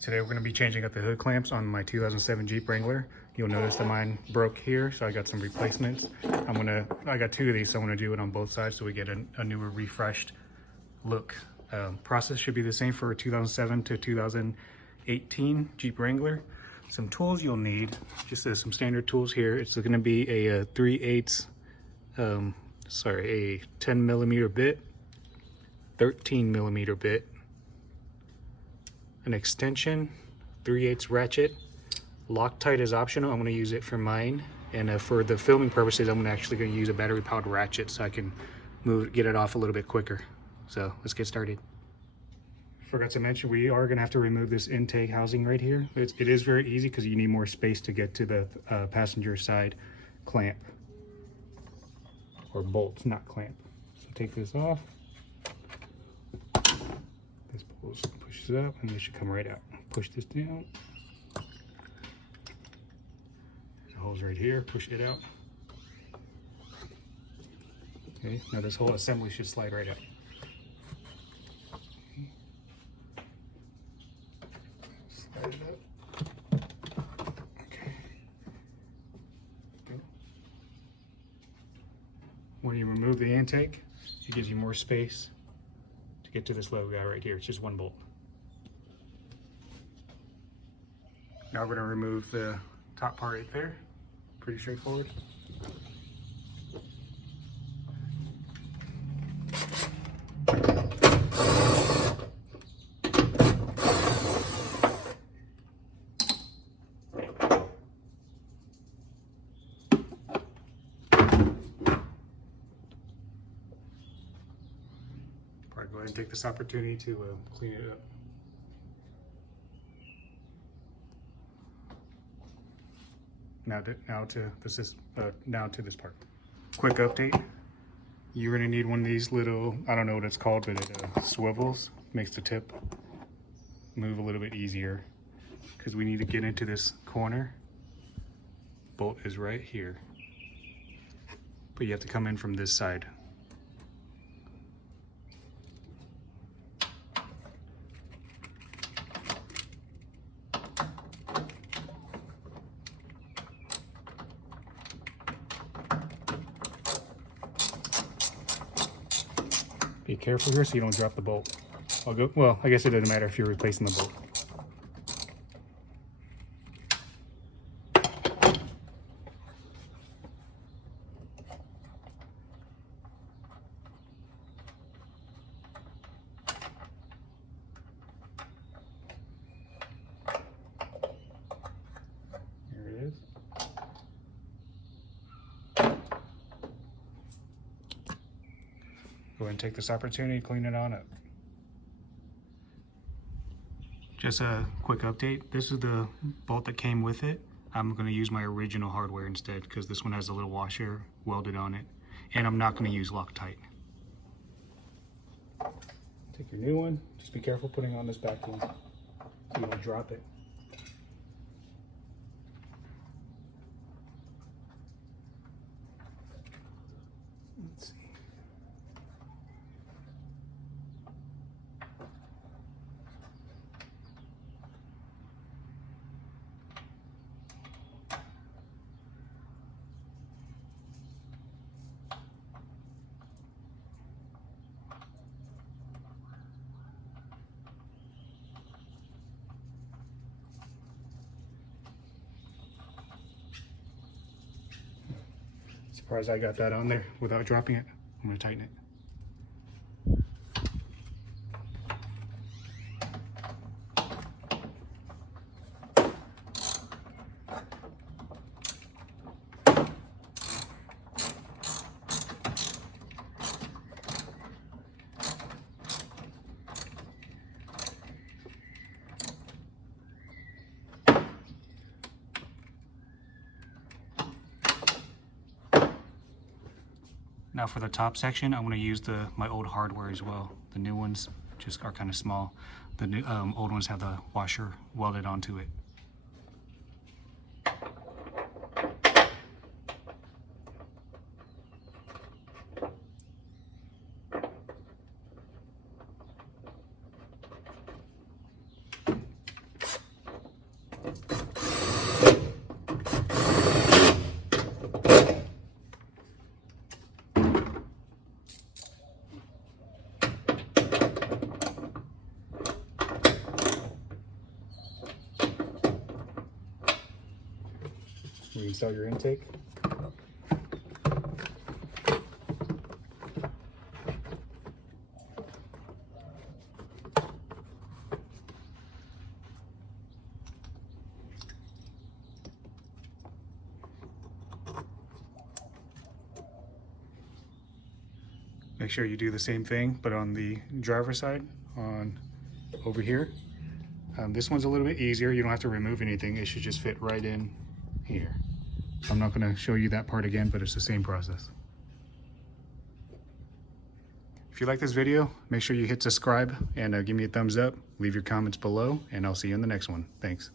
Today we're going to be changing up the hood clamps on my 2007 Jeep Wrangler. You'll notice that mine broke here, so I got some replacements. I got two of these, so I'm going to do it on both sides so we get a newer, refreshed look. Process should be the same for 2007 to 2018 Jeep Wrangler. Some tools you'll need, just some standard tools here. It's going to be a 10 millimeter bit, 13 millimeter bit, an extension, 3/8 ratchet. Loctite is optional. I'm going to use it for mine, and for the filming purposes, I'm actually going to use a battery powered ratchet so I can get it off a little bit quicker. So let's get started. Forgot to mention, we are going to have to remove this intake housing right here. It is very easy because you need more space to get to the passenger side clamp, or bolts, not clamp. So take this off. This pushes up and this should come right out. Push this down. There's a hose right here. Push it out. Okay, now this whole assembly should slide right out. Slide it up. Okay. When you remove the intake, it gives you more space to get to this little guy right here. It's just one bolt. Now we're going to remove the top part right there. Pretty straightforward. Go ahead and take this opportunity to clean it up. Now to this part. Quick update. You're gonna need one of these little, I don't know what it's called, but it swivels, makes the tip move a little bit easier because we need to get into this corner. Bolt is right here, but you have to come in from this side. Be careful here so you don't drop the bolt. Well, I guess it doesn't matter if you're replacing the bolt. Here it is. Go ahead and take this opportunity to clean it on up. Just a quick update. This is the bolt that came with it. I'm going to use my original hardware instead because this one has a little washer welded on it. And I'm not going to use Loctite. Take your new one. Just be careful putting on this back one so you don't drop it. Let's see. Surprised I got that on there without dropping it. I'm going to tighten it. Now for the top section, I'm going to use my old hardware as well. The new ones just are kind of small. The new old ones have the washer welded onto it. install your intake. Make sure you do the same thing, but on the driver's side, on over here. This one's a little bit easier. You don't have to remove anything. It should just fit right in here. I'm not going to show you that part again, but it's the same process. If you like this video, make sure you hit subscribe and give me a thumbs up. Leave your comments below, and I'll see you in the next one. Thanks.